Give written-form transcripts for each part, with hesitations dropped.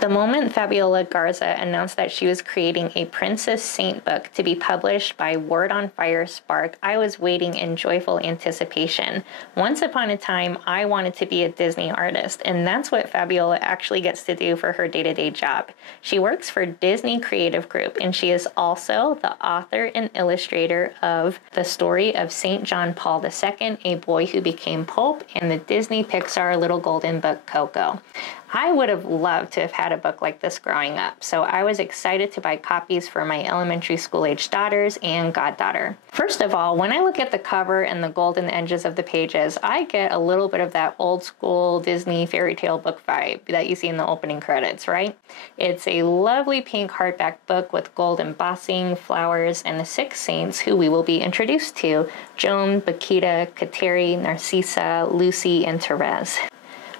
The moment Fabiola Garza announced that she was creating a Princess Saint book to be published by Word on Fire Spark, I was waiting in joyful anticipation. Once upon a time, I wanted to be a Disney artist, and that's what Fabiola actually gets to do for her day-to-day job. She works for Disney Creative Group, and she is also the author and illustrator of The Story of St. John Paul II, A Boy Who Became Pope, and the Disney Pixar Little Golden Book, Coco. I would have loved to have had a book like this growing up, so I was excited to buy copies for my elementary school-aged daughters and goddaughter. First of all, when I look at the cover and the golden edges of the pages, I get a little bit of that old-school Disney fairy tale book vibe that you see in the opening credits, right? It's a lovely pink hardback book with gold embossing, flowers, and the 6 saints who we will be introduced to: Joan, Bakita, Kateri, Narcissa, Lucy, and Therese.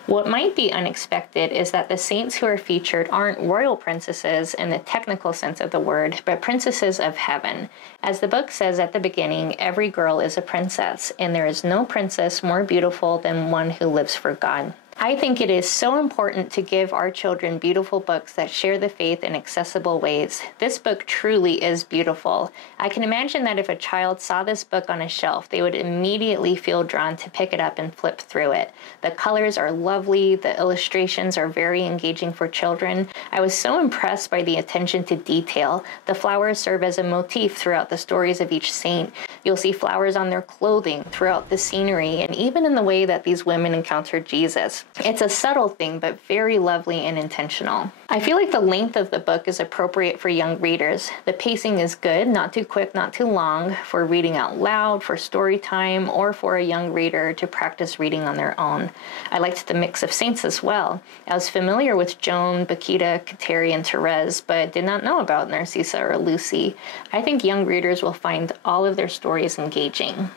What might be unexpected is that the saints who are featured aren't royal princesses in the technical sense of the word, but princesses of heaven. As the book says at the beginning, every girl is a princess, and there is no princess more beautiful than one who lives for God. I think it is so important to give our children beautiful books that share the faith in accessible ways. This book truly is beautiful. I can imagine that if a child saw this book on a shelf, they would immediately feel drawn to pick it up and flip through it. The colors are lovely, the illustrations are very engaging for children. I was so impressed by the attention to detail. The flowers serve as a motif throughout the stories of each saint. You'll see flowers on their clothing, throughout the scenery, and even in the way that these women encounter Jesus. It's a subtle thing, but very lovely and intentional. I feel like the length of the book is appropriate for young readers. The pacing is good, not too quick, not too long, for reading out loud, for story time, or for a young reader to practice reading on their own. I liked the mix of saints as well. I was familiar with Joan, Bakita, Kateri, and Therese, but did not know about Narcissa or Lucy. I think young readers will find all of their stories engaging.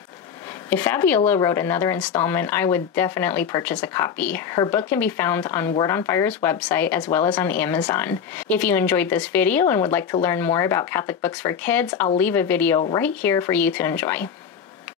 If Fabiola wrote another installment, I would definitely purchase a copy. Her book can be found on Word on Fire's website as well as on Amazon. If you enjoyed this video and would like to learn more about Catholic books for kids, I'll leave a video right here for you to enjoy.